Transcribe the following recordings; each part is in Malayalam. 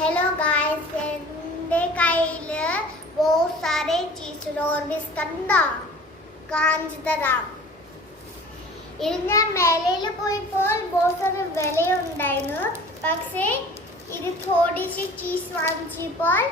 हेलो गाइस എൻ്റെ കയ്യിൽ बहुत सारे चीज और बिस्कंदा കാണിച്ചു തരാം. ഇത് ഞാൻ മേലയിൽ പോയപ്പോൾ बहुत सारे വിലയുണ്ടായിരുന്നു. പക്ഷേ ഇത് थोड़ी-सी चीज വാങ്ങിച്ചപ്പോൾ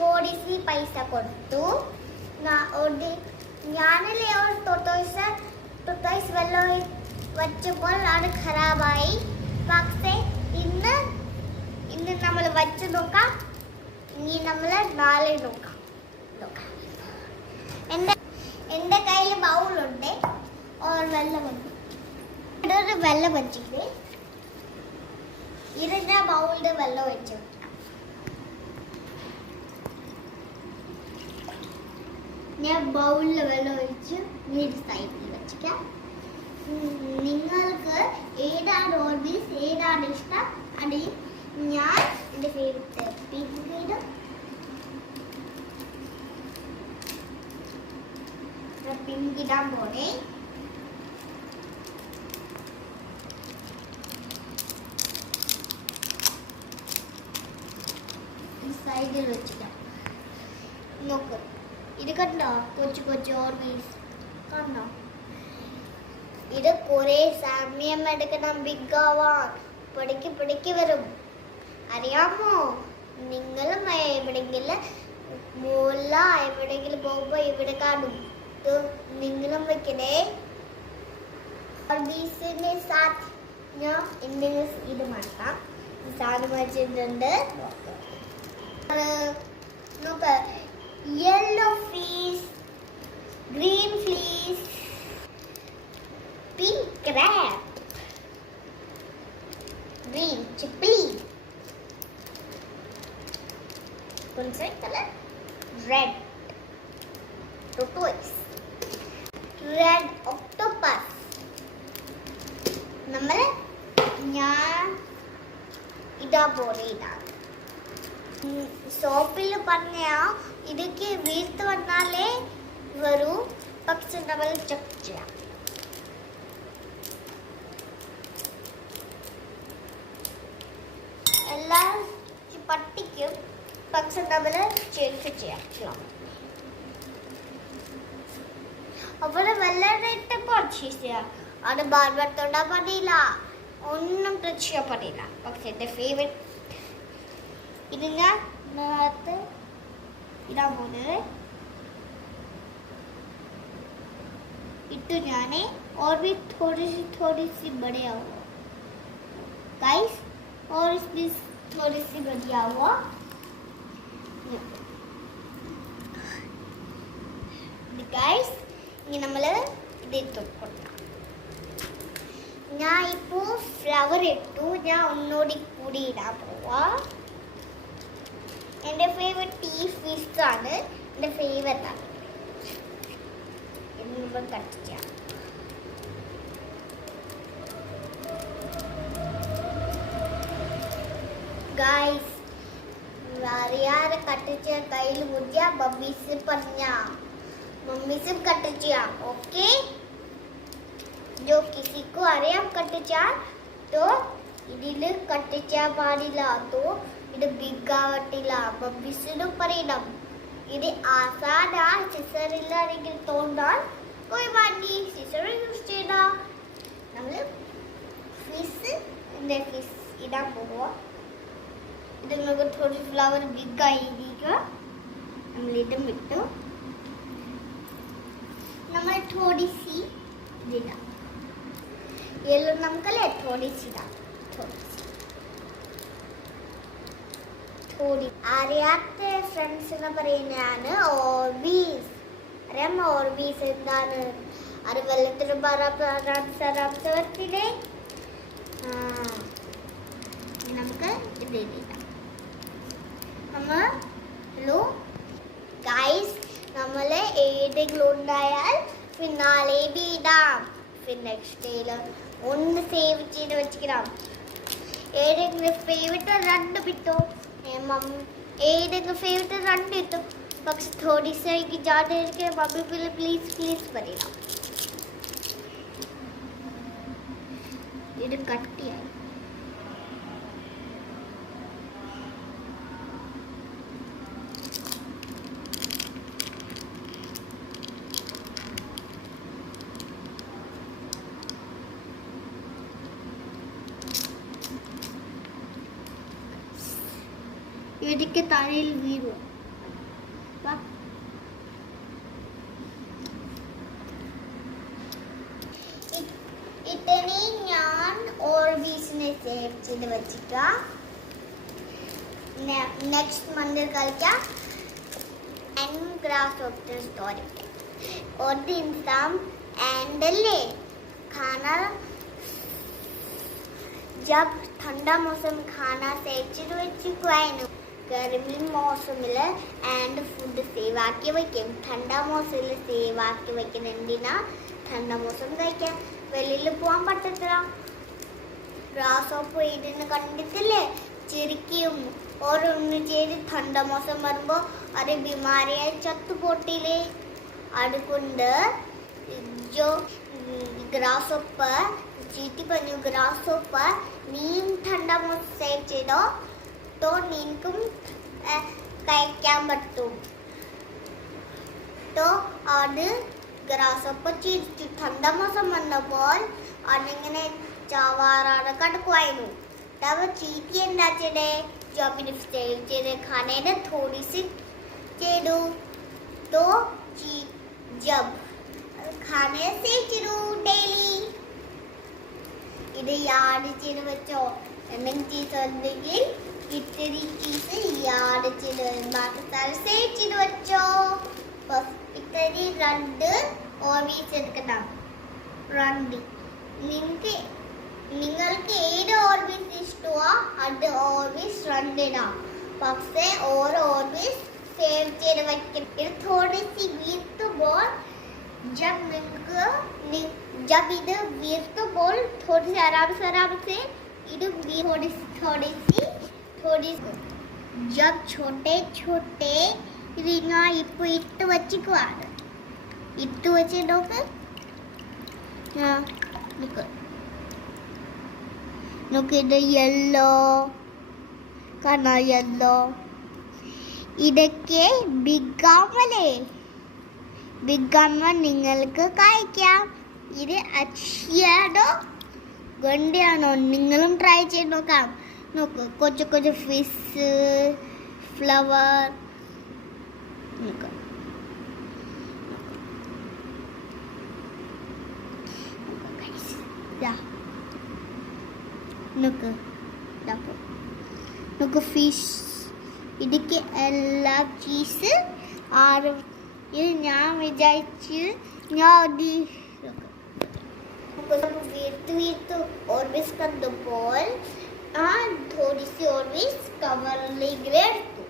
थोड़ी-सी പൈസ കൊടുത്തു. ഞാനല്ലേ ഒരു tortoise വെള്ളം വച്ചപ്പോൾ അത് ഖരാബായി. പക്ഷേ ഇന്ന് നമ്മൾ വച്ച് നോക്കാം. ഇനി നമ്മൾ നാളെ നോക്കാം. എൻ്റെ കയ്യിൽ ബൗളുണ്ട് और വെള്ളമുണ്ട്. ഇതൊരു വെള്ളം വെച്ചിട്ട് ഇത് ഞാൻ ബൗളിൽ വെള്ളം വെച്ചു. ഞാൻ ബൗളിൽ വെള്ളം ഒഴിച്ച് ഈ സൈഡിൽ വെച്ചിക്കാം. നിങ്ങൾക്ക് ഏതാണ് ഓൾവേസ് ഏതാണ് ഇഷ്ടം അത് ഞാൻ എൻ്റെ ഫേവറേറ്റ് പിങ്ക് ഇടും. പിങ്ക് ഇടാൻ പോണേ. സൈഡിൽ വെച്ചിട്ടാം. നോക്ക്, ഇത് കണ്ടോ? കൊച്ചു കൊച്ചു ഓർമ്മീസ് കണ്ടോ? ഇത് കുറെ സമയം എടുക്കണം ബിഗ് ആവാൻ. പിടിക്ക് വരും. അറിയാമോ? നിങ്ങളും എവിടെയെങ്കിലും മൂല എവിടെയെങ്കിലും പോകുമ്പോൾ ഇവിടെ കാണും. നിങ്ങളും വെക്കണേ. ഞാൻ ഇത് മറക്കാം. സാധനം വെച്ചിട്ടുണ്ട്. നോക്ക്, yellow fish, green fish, pink crab, green chiply, कौन-सा colour? Red tortoise, red octopus. നമ്മൾ ഞാൻ ഇതാ പോലെ ഷോപ്പിൽ പറഞ്ഞ ഇതൊക്കെ വീർത്ത് വന്നാലേ വരൂ. പക്ഷെ നമ്മൾ ചെക്ക് ചെയ്യാം. എല്ലാ പട്ടിക്കും പക്ഷെ നമ്മൾ ചെക്ക് ചെയ്യാം. അവരെ വെള്ളമിട്ടപ്പോൾ അത് ബാർബർ തൊടാൻ പാടില്ല, ഒന്നും ടച്ച് ചെയ്യാൻ പാടില്ല. പക്ഷെ എൻ്റെ ഫേവറേറ്റ് ഇത് ഞാൻ നേരത്തെ ഇടാൻ പോകുന്നത് ഇട്ടു ഞാൻ. और भी थोड़ी सी बड़े आओ गाइस, और इसमें थोड़ी सी बढ़िया हुआ. गाइस ഇനി നമ്മൾ ഇത് ഇട്ടു കൊടുക്കാം. ഞാൻ ഇപ്പോൾ ഫ്ലവർ ഇട്ടു. ഞാൻ ഒന്നുകൂടി കൂടി ഇടാൻ പോവാ. എൻ്റെ ഫേവറേറ്റ് ഈ ഫിഷ് ആണ്. എൻ്റെ ഫേവറേറ്റ് ആണ്. ഇന്ന് കട്ട് ചെയ്യാം. गाइस यार कट चिया कईल मुझे मम्मी से पढ़ना, मम्मी से कट चिया. ओके, जो किसी को अरे हम कट चिया तो ഇതിൽ കട്ട് ചെയ്യാൻ പാടില്ല. तो ഇത് ബിഗ് ആവട്ടില്ല. മമ്മി से പറയണം. ഇത് ആസാന സിസർ ഇല്ലാണെങ്കിൽ തോന്നാൻ कोई बात नहीं, സിസർ യൂസ് ചെയ്യണം. നമ്മൾ ഫിഷ് ഇടാൻ പോവുക. ഇത് നമുക്ക് थोड़ी ഫ്ലവർ ബിഗ് ആയിരിക്കുക. നമ്മൾ ഇതും ഇട്ടു. നമ്മൾ थोड़ी सी ഇടാം. യെല്ലോ നമുക്കല്ലേ थोड़ी सी ഇടാം. थोड़ी അറിയാത്ത ഫ്രണ്ട്സിനെ പറയുന്നതാണ് ഓർബീസ്. അറിയാം ഓർബീസ് എന്താണ്? അത് വെള്ളത്തിൽ വരത്തില്ലേ. നമുക്ക് ഇത് ഇടാം. ഹലോ ഗൈസ്, നമ്മൾ ഏതെങ്കിലും ഉണ്ടായാൽ പിന്നാലെ ഇടാം. നെക്സ്റ്റ് ഡേയിൽ ഒന്ന് സേവ് ചെയ്ത് വെച്ചിടാം. ഏതെങ്കിലും ഫേവറേറ്റ് രണ്ട് കിട്ടോ. ഏതെങ്കിലും ഫേവറേറ്റ് രണ്ട് കിട്ടും. പക്ഷെ थोड़ी सी ज़्यादा मम्मी प्लीज പറയണം. ഇത് കട്ടിയായി. ഇടയ്ക്ക് തലയിൽ വീഴും. ഇതനെ ഞാൻ ഓർബീസിനെ സേവ് ചെയ്ത് വെച്ചിട്ടാ നെക്സ്റ്റ് മന്തിൽ കളിക്കാം. ग्रासहॉपर स्टोरी और दिन शाम एंडले खाना जब ठंडा मौसम खाना सेचिर വെച്ചിക്കുവായിരുന്നു. ഗർമി മൗസമിൽ ആൻഡ് ഫുഡ് സേവ് ആക്കി വയ്ക്കും. ठंडा മൗസമിൽ സേവ് ആക്കി വയ്ക്കുന്ന എന്തിനാ? ठंडा മൗസം കഴിക്കാൻ. വെളിയിൽ പോകാൻ പറ്റത്തില്ല. ഗ്രാസ്ഹോപ്പർ ഇതിന് കണ്ടിട്ടില്ലേ? ചിരിക്കും. ഓരോന്ന് ചെയ്ത് ठंडा മൗസം വരുമ്പോൾ अरे बीमारियां चत्तु पोटीले अडुकुंड जो ग्रासहॉपर चीटी पन्नु ग्रासहॉपर नीम ठंडा मौसम सेव ചെയ്തോ तो നിനക്കും കഴിക്കാൻ പറ്റും. तो അത് ग्रासहॉपर ചിരിച്ചു. ठंडा मौसम വന്നപ്പോൾ അതിങ്ങനെ ചാവാറാണ് കടക്കുവായിരുന്നു. तब चीटी എന്താ ചെയ്തേ? जब सेव ചെയ്ത് खाने थोड़ी सी चेडू तो जब खाने से चिरू डेली ഇത് യാഡ് ചെയ്ത് വെച്ചോ. എന്തെങ്കിലും ചീസ് ഉണ്ടെങ്കിൽ ഇത്തിരി ചീസ് യാഡ് ചെയ്ത് ബാക്കി സ്ഥലം സേവ് ചെയ്ത് വെച്ചോ. ഇത്തിരി 2 ഓർബീസ് എടുക്കണം. 2 നിങ്ങൾക്ക് ഏത് ഓർബീസ് ഇഷ്ടമോ അത് ഓർബീസ് 2 ഇടാം. പക്ഷേ ഓരോ ഓർബീസ് सेव ചെയ്ത് വെക്കും. ഇത് थोड़ी सी വീർത്തുമ്പോൾ जब ഇത് വീർത്തുമ്പോൾ थोड़ी सी आराम से ഇത് थोड़ी जब छोटे छोटे റിങ്ങ ഇപ്പൊ ഇട്ട് വെച്ചിക്കുവാണ്. ഇട്ട് വെച്ച് നോക്ക്. നോക്ക് ഇത് യെല്ലോ കാണാ. യെല്ലോ ഇതൊക്കെ ബിഗാമല്ലേ നിങ്ങൾക്ക് കഴിക്കാം. ഇത് അച്ചിയാണോ ഗണ്ടിയാണോ? നിങ്ങളും ട്രൈ ചെയ്ത് നോക്കാം. നോക്ക് കൊച്ചു കൊച്ചു ഫിഷ് ഫ്ലവർ നോക്ക്. നോക്ക് ഫിഷ്. ഇതൊക്കെ എല്ലാ ചീസ് ആറ്. ഇത് ഞാൻ വിചാരിച്ച് വീർത്ത് ഓർബീസ് കണ്ടപ്പോൾ थोड़ी सी ഓർബീസ് കവറിലേക്ക് എടുത്തു.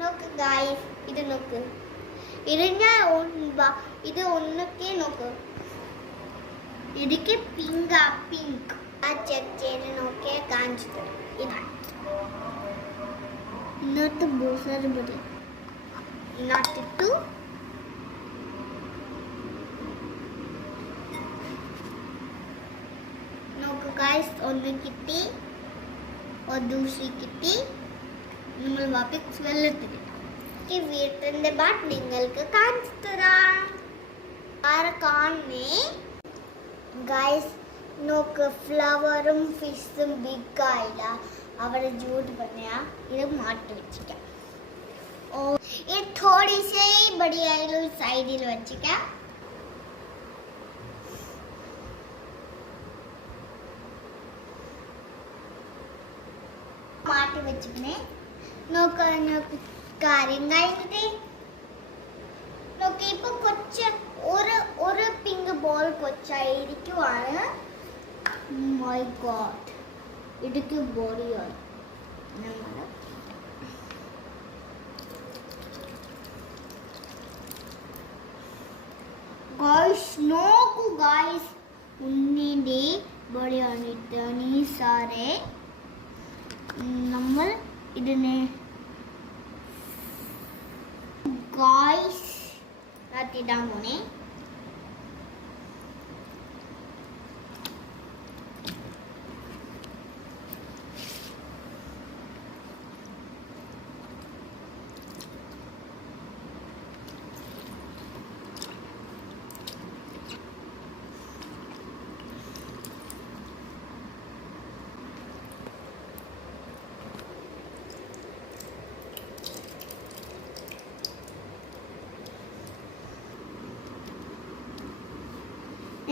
നോക്ക് ഗൈസ്, ഇത് നോക്ക്. ഇത് ഇത് ഒന്നൊക്കെ നോക്ക്. ഇതൊക്കെ പിങ്ക് ചെക്ക് ചെയ്ത് നോക്കിയ കാണിച്ചു തരും. ഇതാണ് ഇന്നത്തെ ബോസർ ബടി നട്ടിട്ടു. നോക്കൂ ഗൈസ്, ഒന്ന് കിട്ടി, दूसरी കിട്ടി. നമ്മൾ വാപ്പിസ് വെള്ളത്തിലിട്ട് വീട്ടിന്റെ ബാറ്റ് നിങ്ങൾക്ക് കാണിച്ചു തരാം. ആരെ കാണേ ഗൈസ്? നോക്ക്, ഫ്ലവറും ഫിഷും ബിഗ് ആയില്ല. അവരെ ജൂട്ട് പറഞ്ഞാ ഇത് മാറ്റി വെച്ചിക്കാം. ये थोड़ी सी बड़ी आइलो साइडिल വെച്ചിക്കാം. മാറ്റി വെച്ചിനെ. നോക്ക് കാര്യം കഴിഞ്ഞിട്ട് നോക്കി. ഇപ്പൊ കൊച്ച് ഒരു പിങ്ക് ബോൾ കൊച്ചായിരിക്കുവാണ്. മൈ ഗോഡ്, ഇടുക്കി ബോഡിയാണ്. നോക്കൂ ഗായ്സ്, ഉണ്ണിന്റെ ബോഡിയാണ്. ഇത്തനി സാറെ നമ്മൾ ഇതിനെ ഗായ്സ് ഇടാൻ പോണേ.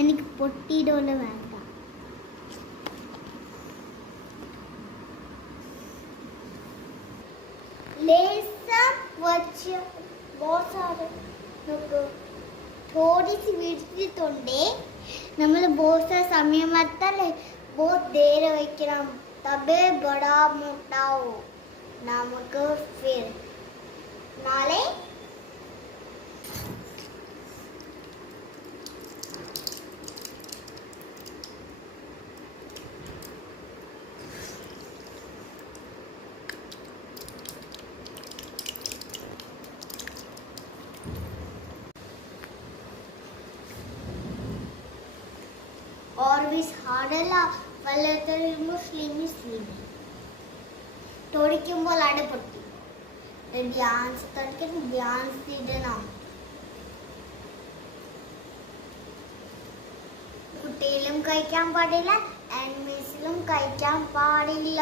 എനിക്ക് പൊട്ടിയിടോലെ വേണ്ട. ലേസം വച്ച് बहुत सारे थोड़ी सी विड़ती तोंडे नमल बहुत सा समय मत्ता ले बहुत देर वैक्किराम तबे बड़ा मोटा हो नमक फिर नाले और भी हाडला वल्लतरी मुस्लिम തോടിക്കുമ്പോൾ അടപൊട്ടി ധ്യാൻസ് തടിക്കണം ധ്യാൻസ് ഇടണം കുട്ടിയിലും കഴിക്കാൻ പാടില്ല ആനിമൽസിലും കഴിക്കാൻ പാടില്ല.